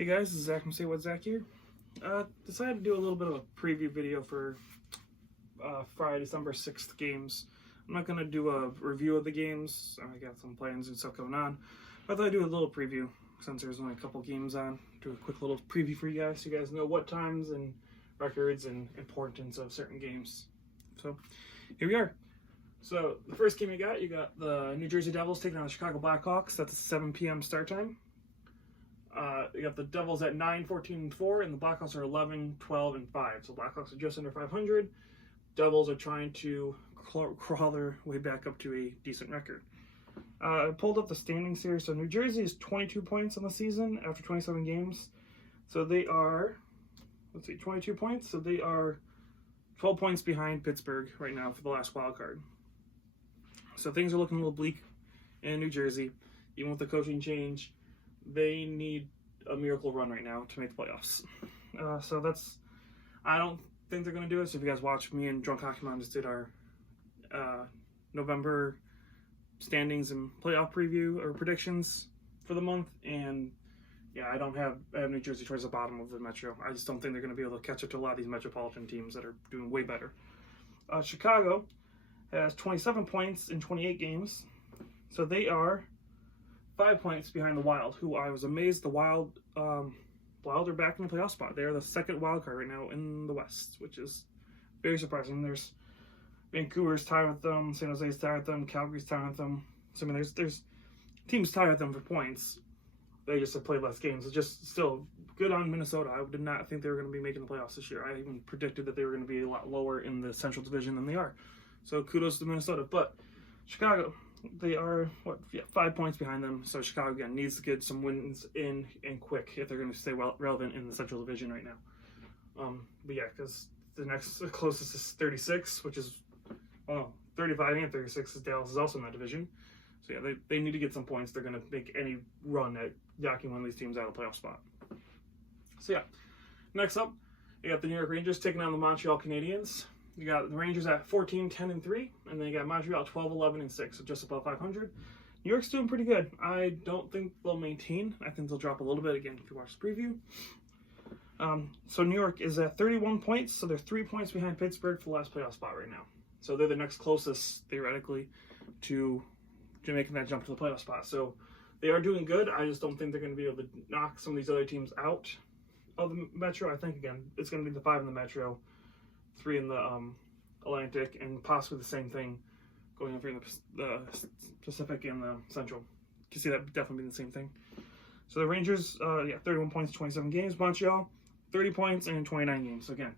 Hey guys, this is Zach from Say What Zach here. Decided to do a little bit of a preview video for Friday, December 6th games. I'm not going to do a review of the games. I got some plans and stuff going on. But I thought I'd do a little preview since there's only a couple games on. Do a quick little preview for you guys so you guys know what times and records and importance of certain games. So here we are. So the first game you got the New Jersey Devils taking on the Chicago Blackhawks. That's a 7 p.m. start time. You got the Devils at 9-14-4, and the Blackhawks are 11-12-5. So Blackhawks are just under 500. Devils are trying to crawl their way back up to a decent record. I pulled up the standings here. So New Jersey is 22 points on the season after 27 games. So they are, 22 points. So they are 12 points behind Pittsburgh right now for the last wild card. So things are looking a little bleak in New Jersey, even with the coaching change. They need a miracle run right now to make the playoffs. So I don't think they're going to do it. So if you guys watch, me and Drunk Hockey Mom just did our November standings and playoff preview or predictions for the month. And yeah, I have New Jersey towards the bottom of the Metro. I just don't think they're going to be able to catch up to a lot of these metropolitan teams that are doing way better. Chicago has 27 points in 28 games. So they are 5 points behind the Wild, who I was amazed the Wild are back in the playoff spot. They are the second wild card right now in the West, which is very surprising. There's Vancouver's tied with them, San Jose's tied with them, Calgary's tied with them. So I mean, there's teams tied with them for points. They just have played less games. It's just still good on Minnesota. I did not think they were going to be making the playoffs this year. I even predicted that they were going to be a lot lower in the Central Division than they are. So kudos to Minnesota. But Chicago, they are 5 points behind them. So Chicago again needs to get some wins in and quick if they're going to stay relevant in the Central Division right now. But yeah, because the next closest is 36, which is 35 and 36 is Dallas is also in that division. So yeah, they need to get some points. They're going to make any run at knocking one of these teams out of the playoff spot. So yeah, next up, you got the New York Rangers taking on the Montreal Canadiens. You got the Rangers at 14-10-3, and then you got Montreal 12-11-6, so just above 500. New York's doing pretty good. I don't think they'll maintain. I think they'll drop a little bit again if you watch the preview. So New York is at 31 points, so they're 3 points behind Pittsburgh for the last playoff spot right now. So they're the next closest, theoretically, to making that jump to the playoff spot. So they are doing good. I just don't think they're going to be able to knock some of these other teams out of the Metro. I think, again, it's going to be the 5 in the Metro, 3 in the Atlantic, and possibly the same thing going over in the Pacific and the Central. You can see that definitely being the same thing. So the Rangers, 31 points, 27 games. Montreal, 30 points and 29 games. So again,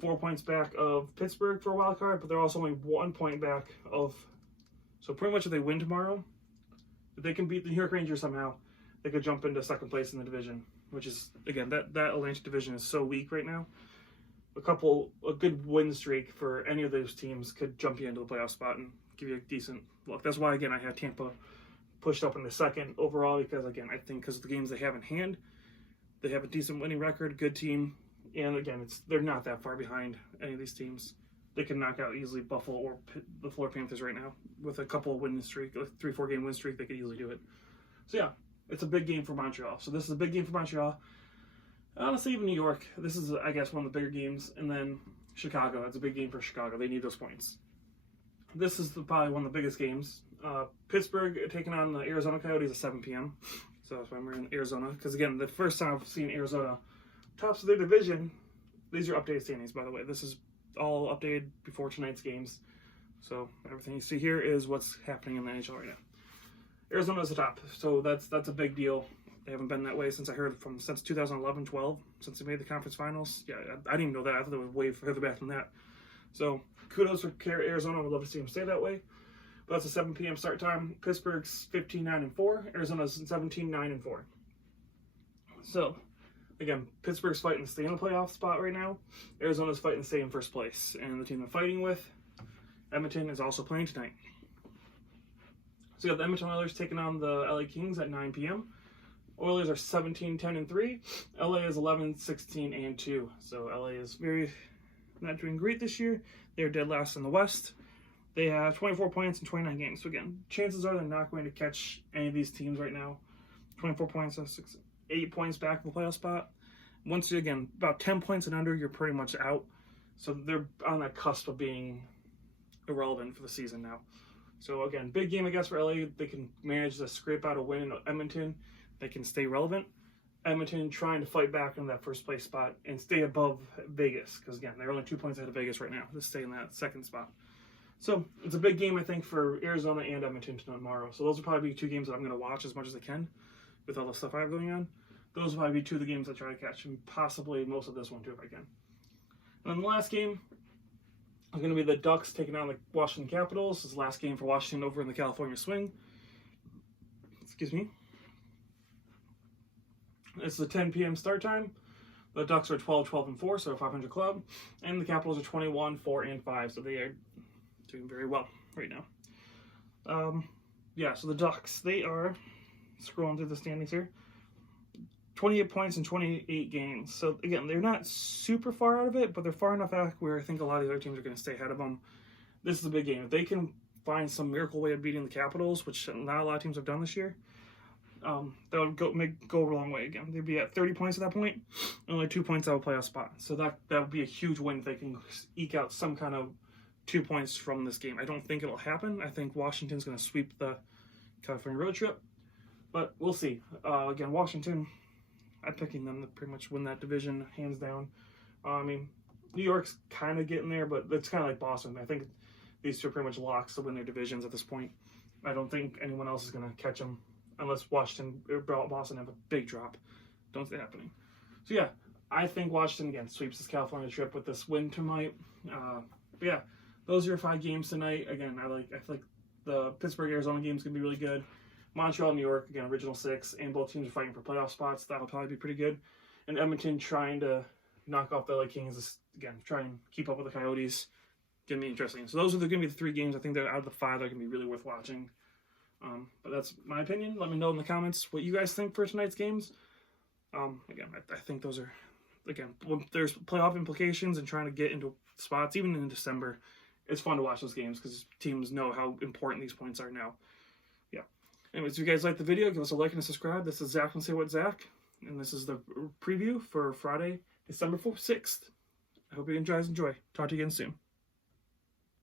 4 points back of Pittsburgh for a wild card, but they're also only 1 point back of. So pretty much if they win tomorrow, if they can beat the New York Rangers somehow, they could jump into second place in the division, which is, again, that Atlantic division is so weak right now. A good win streak for any of those teams could jump you into the playoff spot and give you a decent look. That's why, again, I have Tampa pushed up in the second overall because, again, I think because of the games they have in hand, they have a decent winning record, good team, and again, they're not that far behind any of these teams. They can knock out easily Buffalo or the Florida Panthers right now with a couple of winning streak, a 3-4 game win streak. They could easily do it. So yeah, it's a big game for Montreal. So this is a big game for Montreal. Honestly, even New York, this is, I guess, one of the bigger games. And then Chicago, it's a big game for Chicago. They need those points. This is probably one of the biggest games. Pittsburgh taking on the Arizona Coyotes at 7 p.m. So that's why I'm in Arizona. Because, again, the first time I've seen Arizona tops of their division. These are updated standings, by the way. This is all updated before tonight's games. So everything you see here is what's happening in the NHL right now. Arizona's the top. So that's a big deal. They haven't been that way since 2011-12, since they made the conference finals. Yeah, I didn't even know that. I thought they were way further back than that. So kudos for Arizona. I would love to see them stay that way. But that's a 7 p.m. start time. Pittsburgh's 15-9-4. Arizona's 17-9-4. So, again, Pittsburgh's fighting to stay in the playoff spot right now. Arizona's fighting to stay in first place. And the team they're fighting with, Edmonton, is also playing tonight. So you have the Edmonton Oilers taking on the LA Kings at 9 p.m. Oilers are 17-10-3. LA is 11-16-2. So LA is not doing great this year. They're dead last in the West. They have 24 points in 29 games. So again, chances are they're not going to catch any of these teams right now. 24 points, 8 points back from the playoff spot. Once you, again, about 10 points and under, you're pretty much out. So they're on that cusp of being irrelevant for the season now. So again, big game, I guess, for LA. They can manage to scrape out a win in Edmonton. They can stay relevant. Edmonton trying to fight back in that first place spot and stay above Vegas. Because again, they're only 2 points ahead of Vegas right now to stay in that second spot. So it's a big game, I think, for Arizona and Edmonton tomorrow. So those will probably be 2 games that I'm going to watch as much as I can with all the stuff I have going on. Those will probably be 2 of the games I try to catch, and possibly most of this one too if I can. And then the last game is going to be the Ducks taking on the Washington Capitals. This is the last game for Washington over in the California Swing. Excuse me. It's the 10 p.m. start time. The Ducks are 12-12-4, so a 500 club, and the Capitals are 21-4-5, so they are doing very well right now. Yeah, so the Ducks, they are scrolling through the standings here. 28 points in 28 games. So, again, they're not super far out of it, but they're far enough out where I think a lot of the other teams are going to stay ahead of them. This is a big game. If they can find some miracle way of beating the Capitals, which not a lot of teams have done this year, that would go a long way again. They'd be at 30 points at that point, only 2 points out of a playoff spot. So that would be a huge win if they can eke out some kind of 2 points from this game. I don't think it'll happen. I think Washington's going to sweep the California road trip, but we'll see. Again, Washington, I'm picking them to pretty much win that division, hands down. I mean, New York's kind of getting there, but it's kind of like Boston. I think these 2 are pretty much locks to win their divisions at this point. I don't think anyone else is going to catch them unless Washington or Boston have a big drop. Don't see it happening. So, yeah, I think Washington, again, sweeps this California trip with this win tonight. But, yeah, those are your 5 games tonight. Again, I feel like the Pittsburgh-Arizona game is going to be really good. Montreal, New York, again, original 6, and both teams are fighting for playoff spots. That'll probably be pretty good. And Edmonton trying to knock off the LA Kings, again, try and keep up with the Coyotes. Going to be interesting. So those are going to be the 3 games I think that out of the 5 that are going to be really worth watching. But that's my opinion. Let me know in the comments what you guys think for tonight's games. Again, I think those are, again, there's playoff implications and trying to get into spots, even in December. It's fun to watch those games because teams know how important these points are now. Yeah. Anyways, if you guys like the video, give us a like and a subscribe. This is Zach from Say What Zach, and this is the preview for Friday, December 6th. I hope you guys enjoy. Talk to you again soon.